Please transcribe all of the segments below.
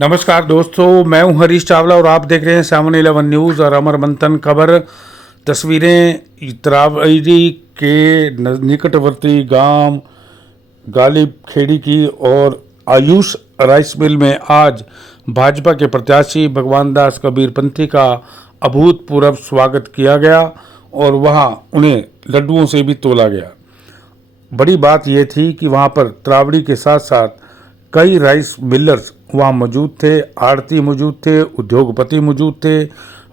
नमस्कार दोस्तों, मैं हूं हरीश चावला और आप देख रहे हैं 7-11 न्यूज़ और अमर मंथन खबर। तस्वीरें तरावड़ी के निकटवर्ती गांव गालिब खेड़ी की और आयुष राइस मिल में आज भाजपा के प्रत्याशी भगवान दास कबीरपंथी का अभूतपूर्व स्वागत किया गया और वहां उन्हें लड्डुओं से भी तोला गया। बड़ी बात यह थी कि वहां पर तरावड़ी के साथ साथ कई राइस मिलर्स वहाँ मौजूद थे, आड़ती मौजूद थे, उद्योगपति मौजूद थे,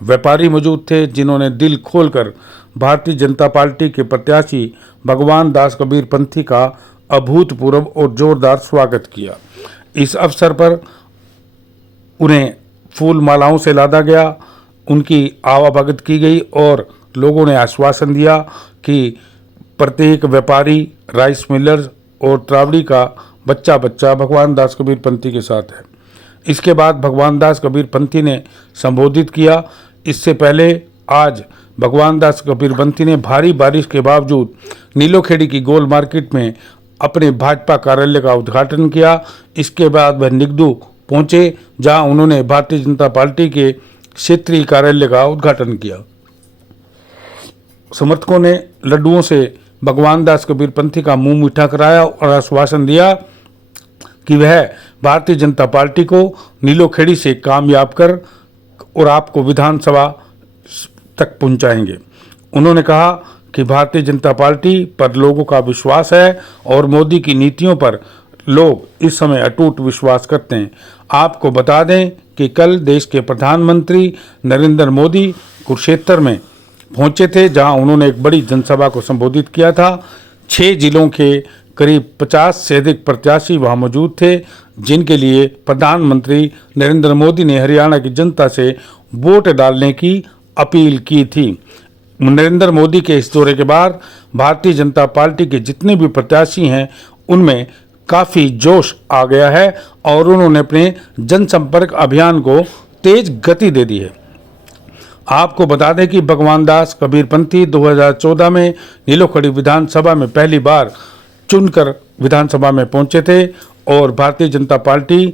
व्यापारी मौजूद थे, जिन्होंने दिल खोलकर भारतीय जनता पार्टी के प्रत्याशी भगवान दास कबीरपंथी का अभूतपूर्व और जोरदार स्वागत किया। इस अवसर पर उन्हें फूल मालाओं से लादा गया, उनकी आवाभगत की गई और लोगों ने आश्वासन दिया कि प्रत्येक व्यापारी, राइस मिलर्स और तरावड़ी का बच्चा बच्चा भगवान दास कबीरपंथी के साथ है। इसके बाद भगवान दास कबीरपंथी ने संबोधित किया। इससे पहले आज भगवान दास कबीरपंथी ने भारी बारिश के बावजूद नीलोखेड़ी की गोल मार्केट में अपने भाजपा कार्यालय का उद्घाटन किया। इसके बाद वह निगदू पहुंचे, जहां उन्होंने भारतीय जनता पार्टी के क्षेत्रीय कार्यालय का उद्घाटन किया। समर्थकों ने लड्डुओं से भगवान दास कबीरपंथी का मुंह मीठा कराया और आश्वासन दिया कि वह भारतीय जनता पार्टी को नीलोखेड़ी से कामयाब कर और आपको विधानसभा तक पहुंचाएंगे। उन्होंने कहा कि भारतीय जनता पार्टी पर लोगों का विश्वास है और मोदी की नीतियों पर लोग इस समय अटूट विश्वास करते हैं। आपको बता दें कि कल देश के प्रधानमंत्री नरेंद्र मोदी कुरुक्षेत्र में पहुंचे थे, जहां उन्होंने एक बड़ी जनसभा को संबोधित किया था। 6 जिलों के करीब 50 से अधिक प्रत्याशी वहां मौजूद थे, जिनके लिए प्रधानमंत्री नरेंद्र मोदी ने हरियाणा की जनता से वोट डालने की अपील की थी। नरेंद्र मोदी के इस दौरे के बाद भारतीय जनता पार्टी के जितने भी प्रत्याशी हैं उनमें काफ़ी जोश आ गया है और उन्होंने अपने जनसंपर्क अभियान को तेज गति दे दी है। आपको बता दें कि भगवान दास कबीरपंथी 2014 में नीलोखेड़ी विधानसभा में पहली बार चुनकर विधानसभा में पहुंचे थे और भारतीय जनता पार्टी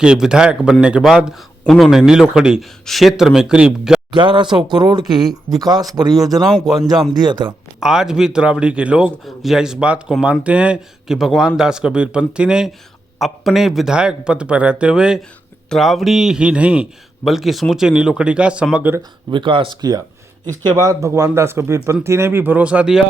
के विधायक बनने के बाद उन्होंने नीलोखेड़ी क्षेत्र में करीब 1100 करोड़ की विकास परियोजनाओं को अंजाम दिया था। आज भी तरावड़ी के लोग यह इस बात को मानते हैं कि भगवान दास कबीरपंथी ने अपने विधायक पद पर रहते हुए तरावड़ी ही नहीं बल्कि समूचे नीलोखेड़ी का समग्र विकास किया। इसके बाद भगवान दास कबीरपंथी ने भी भरोसा दिया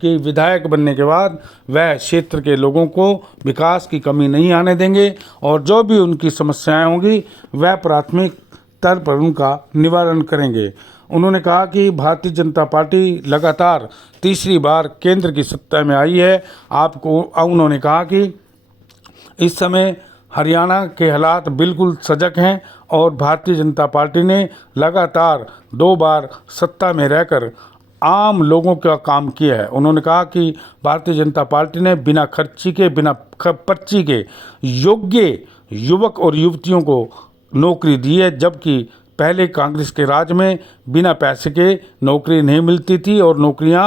कि विधायक बनने के बाद वह क्षेत्र के लोगों को विकास की कमी नहीं आने देंगे और जो भी उनकी समस्याएं होंगी वह प्राथमिक स्तर पर उनका निवारण करेंगे। उन्होंने कहा कि भारतीय जनता पार्टी लगातार तीसरी बार केंद्र की सत्ता में आई है। उन्होंने कहा कि इस समय हरियाणा के हालात बिल्कुल सजग हैं और भारतीय जनता पार्टी ने लगातार 2 बार सत्ता में रहकर आम लोगों का काम किया है। उन्होंने कहा कि भारतीय जनता पार्टी ने बिना खर्ची के, बिना पर्ची के योग्य युवक और युवतियों को नौकरी दी है, जबकि पहले कांग्रेस के राज में बिना पैसे के नौकरी नहीं मिलती थी और नौकरियां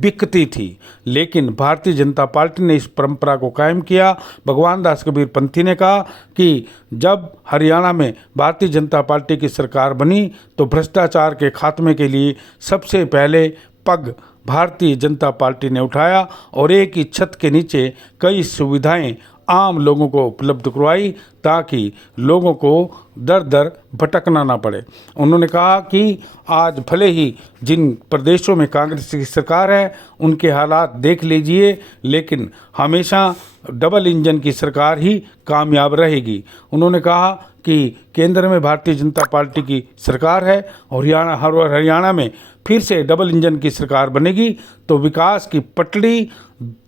बिकती थी। लेकिन भारतीय जनता पार्टी ने इस परंपरा को कायम किया। भगवान दास कबीरपंथी ने कहा कि जब हरियाणा में भारतीय जनता पार्टी की सरकार बनी तो भ्रष्टाचार के खात्मे के लिए सबसे पहले पग भारतीय जनता पार्टी ने उठाया और एक ही छत के नीचे कई सुविधाएं आम लोगों को उपलब्ध करवाई ताकि लोगों को दर दर भटकना ना पड़े। उन्होंने कहा कि आज भले ही जिन प्रदेशों में कांग्रेस की सरकार है उनके हालात देख लीजिए, लेकिन हमेशा डबल इंजन की सरकार ही कामयाब रहेगी। उन्होंने कहा कि केंद्र में भारतीय जनता पार्टी की सरकार है और हरियाणा में फिर से डबल इंजन की सरकार बनेगी तो विकास की पटड़ी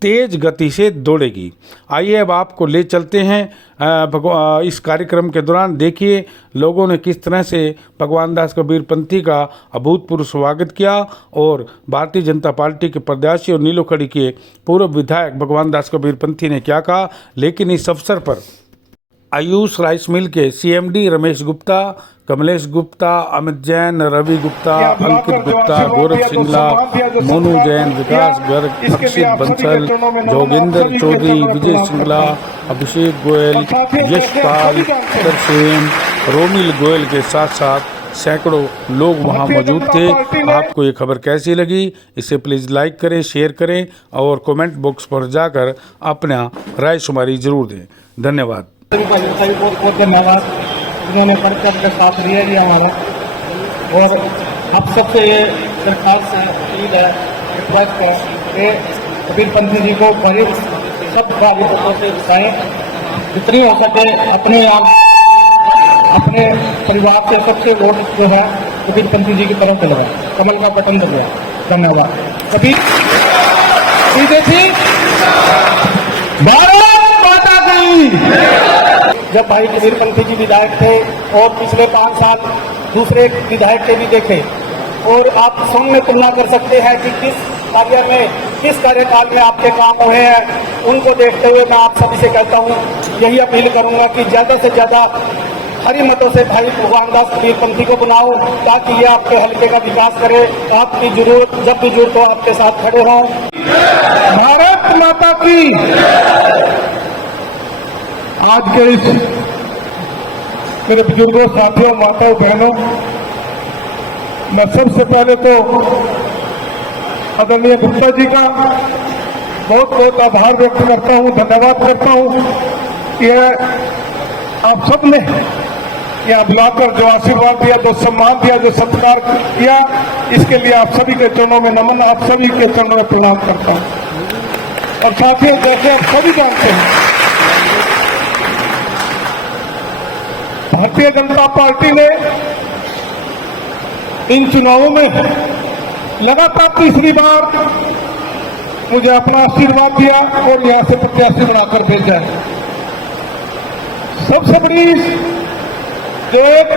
तेज गति से दौड़ेगी। आइए अब आपको ले चलते हैं इस कार्यक्रम के दौरान। देखिए लोगों ने किस तरह से भगवान दास कबीरपंथी का अभूतपूर्व स्वागत किया और भारतीय जनता पार्टी के प्रत्याशी और नीलोखेड़ी के पूर्व विधायक भगवान दास कबीरपंथी ने क्या कहा। लेकिन इस अवसर पर आयुष राइस मिल के सीएमडी रमेश गुप्ता, कमलेश गुप्ता, अमित जैन, रवि गुप्ता, अंकित गुप्ता, गोरख सिंगला, मोनू जैन, विकास गर्ग, अक्षित बंसल, जोगिंदर चौधरी, विजय सिंगला, अभिषेक गोयल, यशपाल, तरसेम, रोमिल गोयल के साथ साथ सैकड़ों लोग वहां मौजूद थे। आपको ये खबर कैसी लगी, इसे प्लीज़ लाइक करें, शेयर करें और कमेंट बॉक्स पर जाकर अपना राय शुमारी जरूर दें। धन्यवाद। बहुत धन्यवाद, उन्होंने बढ़कर के साथ लिया हमारा। और आप सबसे ये सरकार से अपील है, रिक्वेस्ट है कि कबीरपंथी जी को करीब सब कार्यकर्ताओं से बताएं, जितनी हो सके अपने आप अपने परिवार से सबसे वोट जो है कबीरपंथी जी की तरफ चलवाएं, कमल का बटन दबाएं। धन्यवाद। कबीर बीजेपी भारत माता की। जब भाई कबीरपंथी जी विधायक थे और पिछले 5 साल दूसरे विधायक के भी देखे, और आप संग में तुलना कर सकते हैं कि किस कार्यकाल में आपके काम हुए हैं। उनको देखते हुए मैं आप सभी से कहता हूँ, यही अपील करूंगा कि ज़्यादा से ज़्यादा हरी मतों से भाई भगवान दास कबीरपंथी को बनाओ, ताकि ये आपके हल्के का विकास करे। आपकी जरूरत जब भी जरूरत हो आपके साथ खड़े हों। भारत माता की। आज के इस मेरे बुजुर्गों, साथियों, माताओं, बहनों, मैं सबसे पहले तो आदरणीय गुप्ता जी का बहुत बहुत आभार व्यक्त करता हूँ, धन्यवाद करता हूँ। यह आप सब ने यहाँ बुलाकर जो आशीर्वाद दिया, जो सम्मान दिया, जो सत्कार किया, इसके लिए आप सभी के चरणों में नमन, आप सभी के चरणों में प्रणाम करता हूँ। और साथियों, जैसे आप सभी जानते हैं, भारतीय जनता पार्टी ने इन चुनावों में लगातार तीसरी बार मुझे अपना आशीर्वाद दिया और यहाँ से प्रत्याशी बनाकर भेजा है। सबसे बड़ी जो एक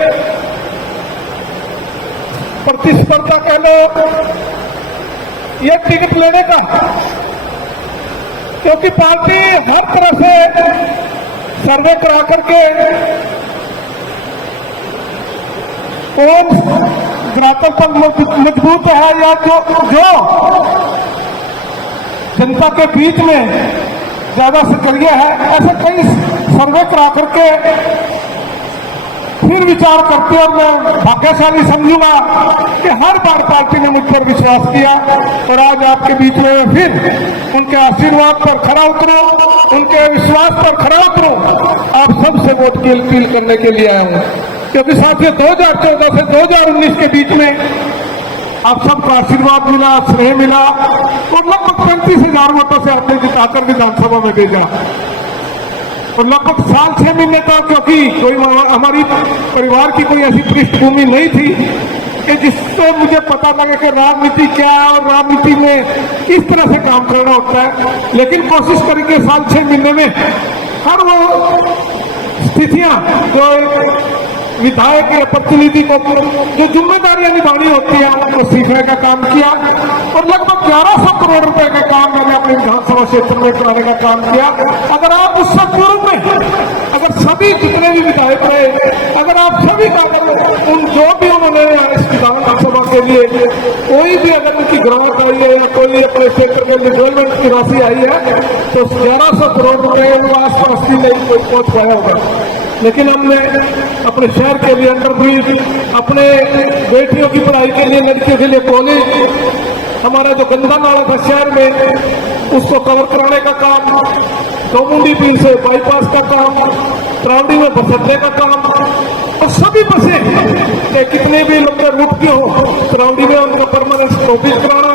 प्रतिस्पर्धा कह लो, ये टिकट लेने का, क्योंकि पार्टी हर तरह से सर्वे करा करके कौन ग्राहकों पर मजबूत है या जो जनता के बीच में ज्यादा सक्रिय है, ऐसे कई सर्वे करा करके फिर विचार करते, और मैं भाग्यशाली समझूंगा कि हर बार पार्टी ने मुझ पर विश्वास किया और आज आपके बीच में फिर उनके आशीर्वाद पर खरा उतरो, उनके विश्वास पर खरा उतरो, आप सबसे वोट की अपील करने के लिए आया हूं। क्योंकि साथियों, 2014 से 2019 के बीच में आप सबका आशीर्वाद मिला, स्नेह मिला और लगभग 35,000 वोटों से आपने जिताकर विधानसभा में भेजा। और लगभग साल 6 महीने का, क्योंकि कोई हमारी परिवार की कोई ऐसी पृष्ठभूमि नहीं थी कि जिससे मुझे पता लगे कि राजनीति क्या है और राजनीति में किस तरह से काम करना होता है। लेकिन कोशिश करेंगे साल 6 महीने में हर वो स्थितियां जो विधायक या प्रतिनिधि को जो जिम्मेदारियां निभानी होती है उनको सीखने का काम किया और लगभग 1100 करोड़ रुपए का काम मैंने अपने विधानसभा क्षेत्र में कराने का काम किया। अगर आप उससे पूर्व में अगर सभी जितने भी विधायक रहे, अगर आप सभी का उन जो भी उन्होंने इस विधानसभा के लिए कोई भी अगर उनकी ग्रांट आई है या कोई अपने क्षेत्र में डेवलपमेंट की राशि आई है तो 1100 करोड़ रुपए वो आस पास की नहीं कोई पहुंच पाया होगा। लेकिन हमने अपने शहर के लिए अंडरब्रिज, अपने बेटियों की पढ़ाई के लिए, लड़कियों के लिए कॉलेज, हमारा जो गंदा नाला था शहर में उसको कवर कराने का काम, चौमुंडी पीर से बाईपास का काम, प्रावड़ी में बस अड्डे का काम और सभी बसें कितने भी लंबे रूट के हो प्रावड़ी में उनको परमानेंट स्टॉपेज कराना,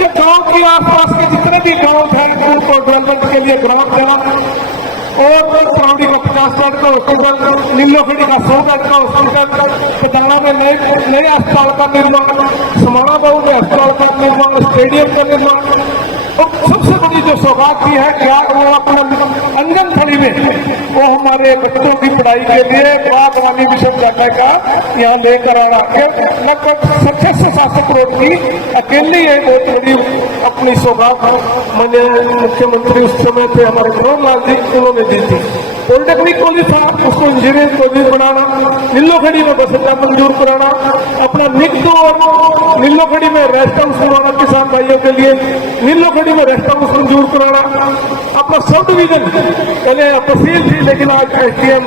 ये गाँव के आसपास के जितने भी गाँव हैं उनको डेवलपमेंट के लिए ग्राउंड देना और प्रावड़ी का 50 बेड का हॉस्पिटल, नीलोखेड़ी का 100 बेड का हॉस्पिटल, पटाना में नए अस्पताल का निर्माण, समाना बाबू में अस्पताल का निर्माण, स्टेडियम का निर्माण और सबसे बड़ी जो सौगात की है क्या वो अपना आंगनबाड़ी में वो हमारे बच्चों की पढ़ाई के लिए बागवानी विश्वविद्यालय का यहाँ लेकर आना के लगभग 600 से 700 करोड़ की अकेली है बहुत बड़ी अपनी सौगात मैंने मुख्यमंत्री उस समय थे हमारे मनोहर लाल जी, उन्होंने दी थी। पॉलिटेक्निक कॉलेज था उसको इंजीनियरिंग कॉलेज बनाना, नीलोखेड़ी में बस अड्डा मंजूर कराना, अपना निकटो और नीलोखेड़ी में रेस्ट हाउस बनाना किसान भाइयों के लिए, नीलोखेड़ी में रेस्ट हाउस मंजूर कराना, अपना सब डिवीजन पहले तहसील थी लेकिन आज SDM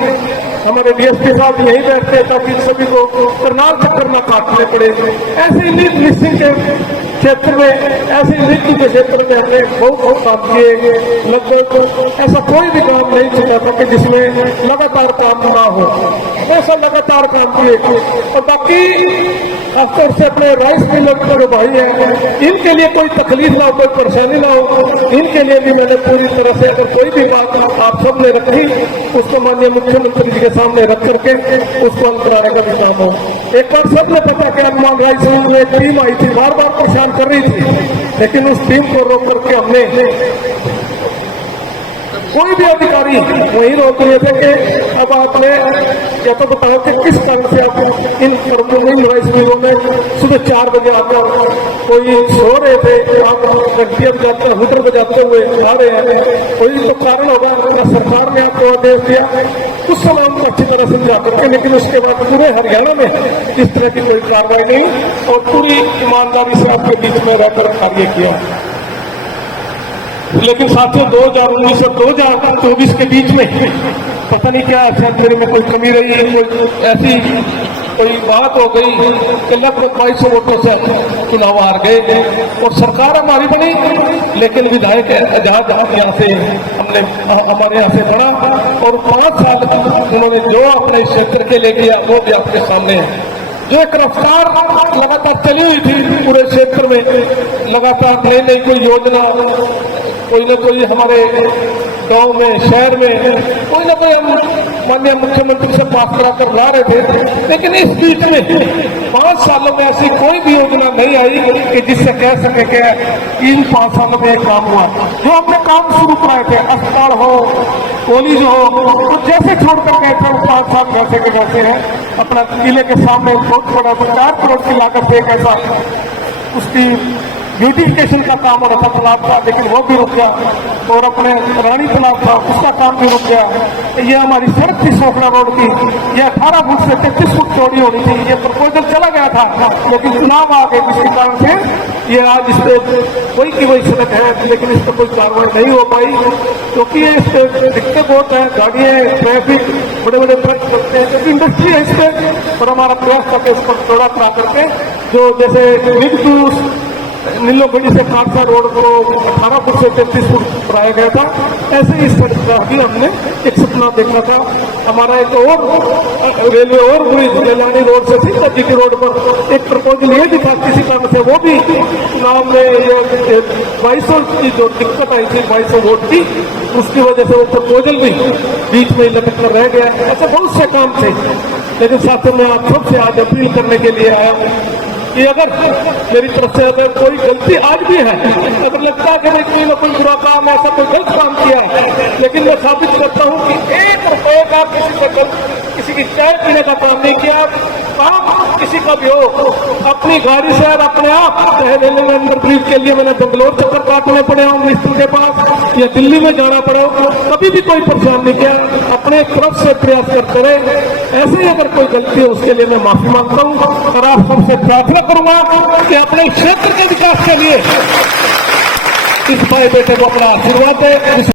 हमारे DSP साहब यहीं बैठते हैं ताकि सभी को करनाल चक्कर न काटने पड़े। ऐसे मिसिंग के क्षेत्र में, ऐसे मृत्यु के क्षेत्र में हमने बहुत काम किए। लगभग ऐसा कोई भी काम नहीं चला था कि जिसमें लगातार काम ना हो, ऐसा लगातार काम किए। और बाकी खासतौर से अपने राइस मिलर के जो भाई हैं, इनके लिए कोई तकलीफ ना हो, कोई परेशानी ना हो, इनके लिए भी मैंने पूरी तरह से, अगर कोई भी बात आप सब ने रखी उसको माननीय मुख्यमंत्री जी के सामने रख करके उसको हल कराने का भी काम हो। एक बार सबने पता कि हनुमान राइस मिल में टीम आई थी, बार बार परेशान कर रही थी, लेकिन उस टीम को रोक करके हमने, कोई भी अधिकारी वही रोक रहे थे कि अब आपने या तो बताओ कि किस कारण से आप इन राइस मिलों में सुबह 4 बजे आकर कोई सो रहे थे, आप घंटियां बजाते हुटर बजाते हुए आ रहे हैं, कोई तो कारण होगा। सरकार ने आपको आदेश दिया, उस समय हमको अच्छी तरह समझा करके, लेकिन उसके बाद पूरे हरियाणा में इस तरह की कोई कार्रवाई नहीं और पूरी ईमानदारी से आपके बीच में रहकर कार्य किया। लेकिन साथियों 2019 और 2024 के बीच में पता नहीं क्या सेंचुरी में कोई कमी रही है, कोई ऐसी कोई बात हो गई कि लगभग 2200 वोटों से चुनाव हार गए और सरकार हमारी बनी, लेकिन विधायक यहाँ से हमने हमारे यहाँ से बना और 5 साल उन्होंने जो अपने क्षेत्र के लिए किया वो भी आपके सामने है। जो एक रफ्तार लगातार चली हुई थी पूरे क्षेत्र में, लगातार नई नई कोई योजना, कोई ना कोई हमारे गांव में, शहर में कोई ना कोई हम माननीय मुख्यमंत्री से बात करा कर ला रहे थे, लेकिन इस बीच में 5 सालों में ऐसी कोई भी योजना नहीं आई कि जिससे कह सके कि इन 5 सालों में काम हुआ। जो हमने काम शुरू कराए थे, अस्पताल हो, कॉलेज हो, तो जैसे छोड़ कर गए थे 5 साल वैसे के वैसे हैं। अपना किले के सामने बहुत बड़ा 4 करोड़ की लागत से ऐसा उसकी ब्यूटिफिकेशन का काम हो रहा था तालाब का, लेकिन वो भी रुक गया। और अपने रानी तालाब था उसका काम भी रुक गया। ये हमारी सड़क थी सोखड़ा रोड की, ये 18 फुट से 33 फुट चौड़ी होनी थी, ये प्रपोजल चला गया था, लेकिन चुनाव आ गए जिसके कारण से ये आज इस पे कोई की वही सड़क है, लेकिन इस पर कोई कार्रवाई नहीं हो पाई क्योंकि ये इस पे दिक्कत बहुत है। गाड़ियाँ, ट्रैफिक, बड़े बड़े ट्रक चलते हैं, क्योंकि इंडस्ट्री है इस पे। पर हमारा प्रयास था कि इस पर चौड़ा करा करके जो जैसे नीलोखेड़ी से काटसा रोड को 18 फुट से 33 फुट बढ़ाया गया था, ऐसे ही इस सड़क का भी हमने एक सपना देखा था। हमारा एक और रेलवे और ब्रिज लेलानी रोड से सीताजी की रोड पर एक प्रपोजल ये भी था, किसी कारण से वो भी चुनाव में ये 2200 की जो दिक्कत आई थी 2200 वोट की, उसकी वजह से वो प्रपोजल भी बीच में लटक कर रह गया। ऐसे बहुत से काम थे, लेकिन साथियों में आप सबसे आज अपील करने के लिए आया कि अगर मेरी तरफ से अगर कोई गलती आज भी है, अगर लगता है कि मैं कोई ना कोई बुरा काम, ऐसा कोई गलत काम किया, लेकिन मैं साबित करता हूँ कि 1 रुपये का किसी की चाय पीने का काम नहीं किया। काम किसी का भी हो, अपनी गाड़ी से और अपने आप पहले अंदर ब्रिज के लिए मैंने बेंगलोर चक्कर काटने पड़े हो मिनिस्टर के पास या दिल्ली में जाना पड़े हो, कभी भी कोई परेशान नहीं किया, अपने तरफ से प्रयास करते रहे। ऐसे ही अगर कोई गलती है उसके लिए मैं माफी मांगता हूँ और आप सबसे प्रार्थना करूंगा कि अपने क्षेत्र के विकास के लिए इस भाई बेटे को अपना आशीर्वाद दें।